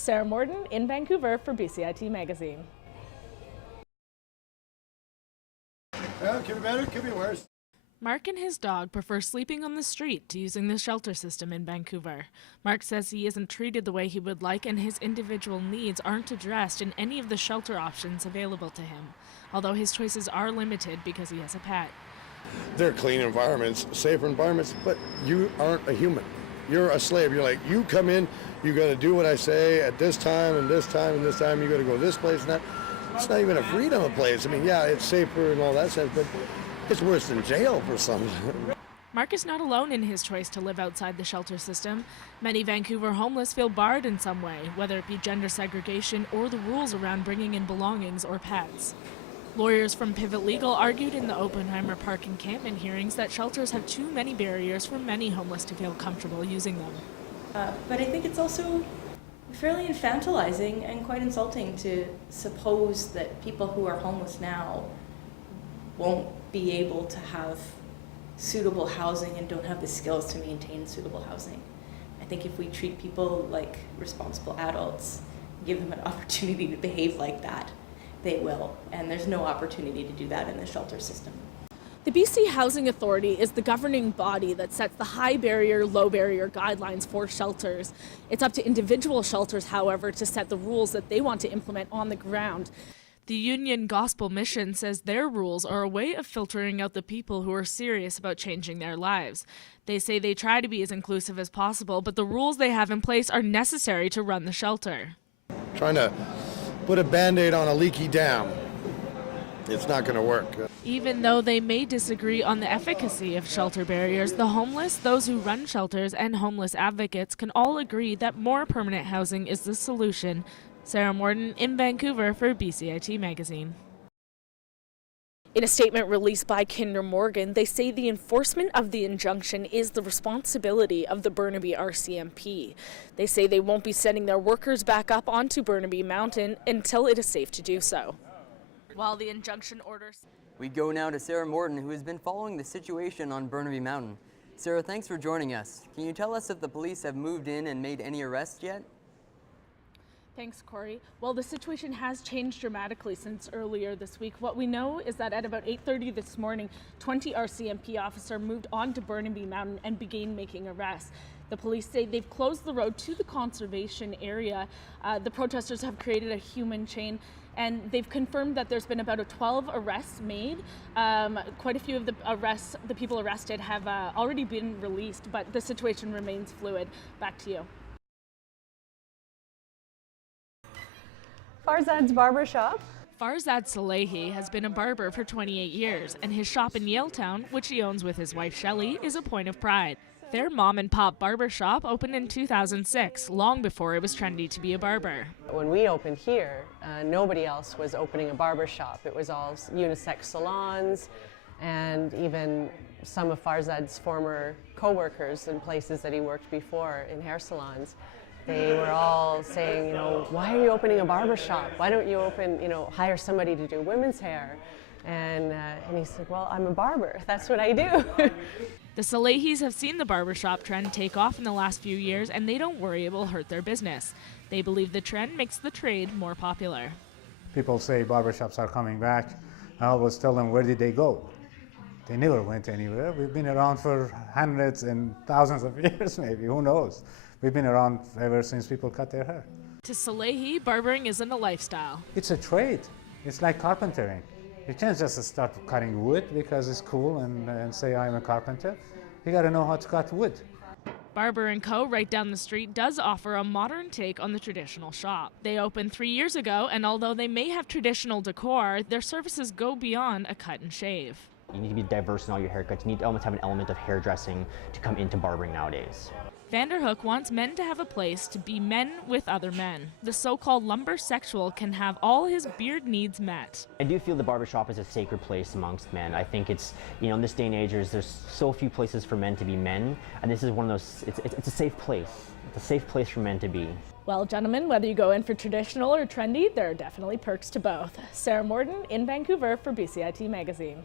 Sarah Morden in Vancouver for BCIT Magazine. Well, it could be better, it could be worse. Mark and his dog prefer sleeping on the street to using the shelter system in Vancouver. Mark says he isn't treated the way he would like and his individual needs aren't addressed in any of the shelter options available to him, although his choices are limited because he has a pet. They're clean environments, safer environments, but you aren't a human. You're a slave. You're like, you come in, you got to do what I say at this time and this time and this time. You got to go this place and that. It's not even a freedom of place. I mean, yeah, it's safer in all that sense, but it's worse than jail for some. Mark is not alone in his choice to live outside the shelter system. Many Vancouver homeless feel barred in some way, whether it be gender segregation or the rules around bringing in belongings or pets. Lawyers from Pivot Legal argued in the Oppenheimer Park encampment hearings that shelters have too many barriers for many homeless to feel comfortable using them. But I think it's also fairly infantilizing and quite insulting to suppose that people who are homeless now won't be able to have suitable housing and don't have the skills to maintain suitable housing. I think if we treat people like responsible adults, give them an opportunity to behave like that, they will, and there's no opportunity to do that in the shelter system. The BC Housing Authority is the governing body that sets the high barrier, low barrier guidelines for shelters. It's up to individual shelters, however, to set the rules that they want to implement on the ground. The Union Gospel Mission says their rules are a way of filtering out the people who are serious about changing their lives. They say they try to be as inclusive as possible, but the rules they have in place are necessary to run the shelter. Trying to put a Band-Aid on a leaky dam, it's not going to work. Even though they may disagree on the efficacy of shelter barriers, the homeless, those who run shelters, and homeless advocates can all agree that more permanent housing is the solution. Sarah Morden in Vancouver for BCIT Magazine. In a statement released by Kinder Morgan, they say the enforcement of the injunction is the responsibility of the Burnaby RCMP. They say they won't be sending their workers back up onto Burnaby Mountain until it is safe to do so. While the injunction orders... We go now to Sarah Morden, who has been following the situation on Burnaby Mountain. Sarah, thanks for joining us. Can you tell us if the police have moved in and made any arrests yet? Thanks, Corey. Well, the situation has changed dramatically since earlier this week. What we know is that at about 8:30 this morning, 20 RCMP officers moved on to Burnaby Mountain and began making arrests. The police say they've closed the road to the conservation area. The protesters have created a human chain, and they've confirmed that there's been about 12 arrests made. Quite a few of the people arrested have already been released, but the situation remains fluid. Back to you. Farzad's Barber Shop. Farzad Salehi has been a barber for 28 years, and his shop in Yaletown, which he owns with his wife Shelley, is a point of pride. Their mom-and-pop barber shop opened in 2006, long before it was trendy to be a barber. When we opened here, nobody else was opening a barber shop. It was all unisex salons, and even some of Farzad's former co-workers in places that he worked before in hair salons. They were all saying, you know, why are you opening a barber shop? Why don't you open, you know, hire somebody to do women's hair? And he said, well, I'm a barber. That's what I do. The Salehis have seen the barbershop trend take off in the last few years, and they don't worry it will hurt their business. They believe the trend makes the trade more popular. People say barbershops are coming back. I always tell them, where did they go? They never went anywhere. We've been around for hundreds and thousands of years, maybe, who knows? We've been around ever since people cut their hair. To Salehi, barbering isn't a lifestyle. It's a trade. It's like carpentering. You can't just start cutting wood because it's cool and say I'm a carpenter. You got to know how to cut wood. Barber & Co. right down the street does offer a modern take on the traditional shop. They opened 3 years ago, and although they may have traditional decor, their services go beyond a cut and shave. You need to be diverse in all your haircuts. You need to almost have an element of hairdressing to come into barbering nowadays. Vanderhook wants men to have a place to be men with other men. The so-called lumbersexual can have all his beard needs met. I do feel the barbershop is a sacred place amongst men. I think it's, you know, in this day and age, there's so few places for men to be men, and this is one of those, it's a safe place. It's a safe place for men to be. Well, gentlemen, whether you go in for traditional or trendy, there are definitely perks to both. Sarah Morden in Vancouver for BCIT Magazine.